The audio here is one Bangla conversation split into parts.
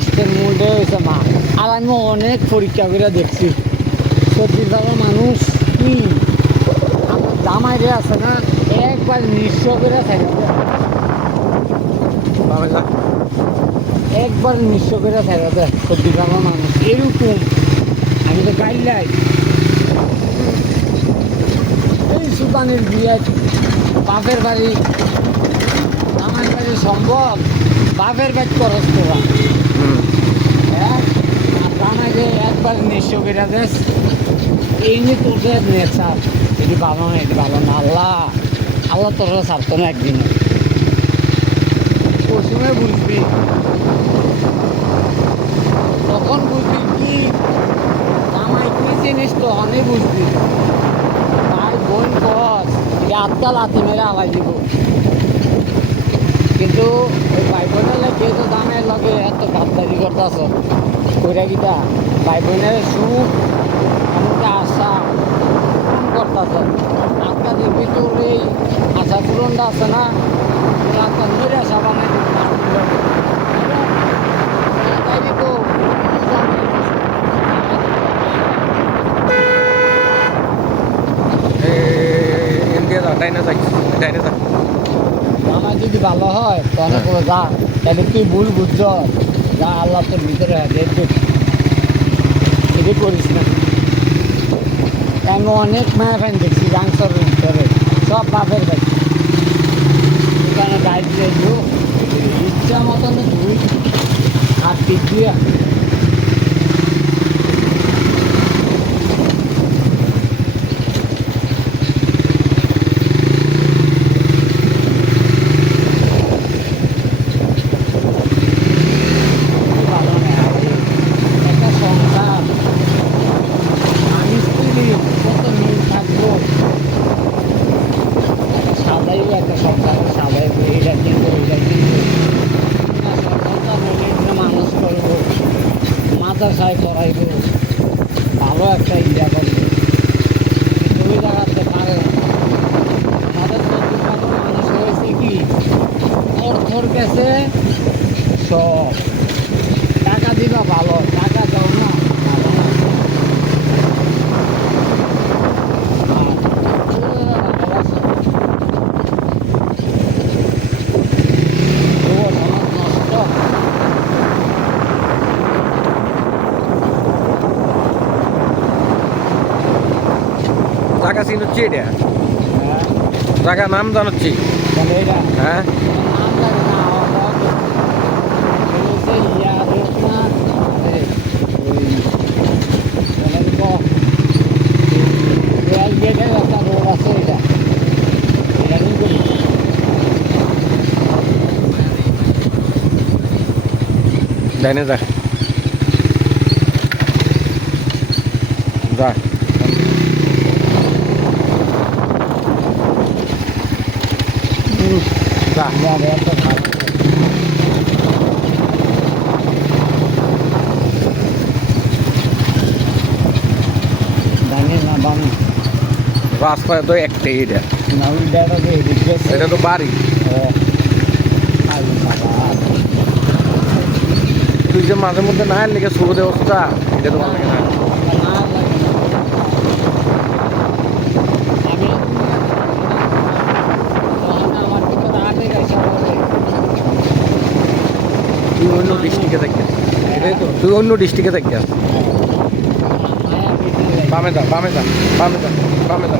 নষ্টের মূলটা হয়েছে মা। আর আমি অনেক পরীক্ষা করে দেখছি সর্দির বাবা মানুষ কি আমার জামাইরে আছে না একবার নিঃস্ব করে থাকে, একবার নিঃস্ব করে থাকে সর্দির বাবা মানুষ এরকম। আমি তো গাইলাই এই সুতানের বিয়ে বাপের বাড়ি আমার বাড়ি সম্ভব বাপের বাড়ি খরচ করা আর আমাকে একবার নিঃস্ব করে দেশ এই নিয়ে তোদের নেচার এটি ভালো না, এটি ভালো না। আল্লাহ আল্লাহ তোরা ছাড়তো না একদিন, ওই সময় বুঝবি, তখন বুঝবি কি জামাই কি জিনিস তখনই বুঝবি। ভাই বোন কর আটটা লাথি মেরে আলাই দিব, কিন্তু ওই ভাই বোনের লাগে তো দামের লগে এত গাদ্দারি করতেছ কইরা গিটা ভাই বোনের সুখ আমাকে আশা পূরণ করতেছ। আটটা দেখবি তোর এই আশা পূরণটা আছে না, আটটা নিরাশা বানাই দিব। আমার যদি ভালো হয় তাহলে বলে যা, তাহলে তুই ভুল বুঝছ যা, আল্লাহ তোর ভিতরে এটি করিস না। আমি অনেক মায়া ফ্যান দেখছি গাংসরের ভিতরে সব বাপের বাড়ি, এখানে গাইড দিয়ে ইচ্ছা মতন ধুই হাত পিক দিয়া মাদ্রাসায় পড়াইব, ভালো একটা ইন্ডিয়া করবে, ওই জায়গাতে পারে না। আমাদের চতুর্থ মানুষ হয়েছে কি অর্থর কাছে সব, টাকা দিবা ভালো, টাকা দাও না ভালো না। জায়গা চিনুচ্ছি এটা, জায়গা নাম জানাচ্ছি হ্যাঁ। ডাইনে যা যা রাস্তায় তো একটাই এটা, এটা তো বাড়ি। তুই যে মাঝে মধ্যে না লেগে শুভ দেবস্থা এটা তোমার লাগে না। তুই অন্য ডিস্ট্রিক্টে থাকি, তুই অন্য ডিস্ট্রিক্টে থাকি। বামে যা বামে যা বামে যা বামে যা।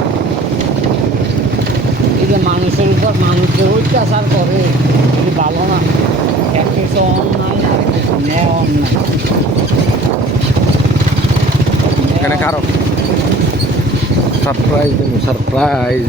এই যে মানুষের উপর মানুষের অত্যাচার করে এটি ভালো না, এক কিছু অন্যায় আর কিছু ন্যায় অন্যায়। এখানে কারো সারপ্রাইজ দেবো, surprise.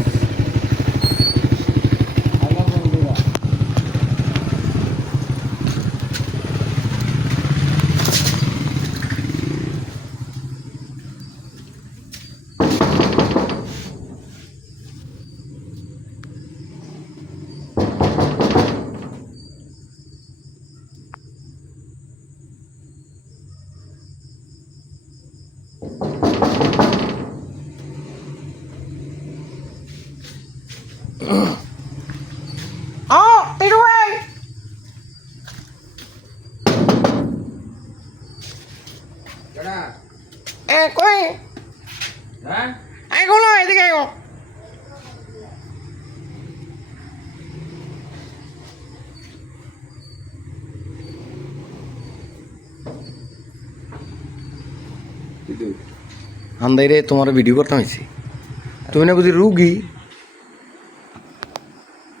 Oh, take it away! এ কই আই গোলো এদিকে আইও আন্দাইরে তোমার ভিডিও করতে হয়েছে তুমি না বুঝি রুগী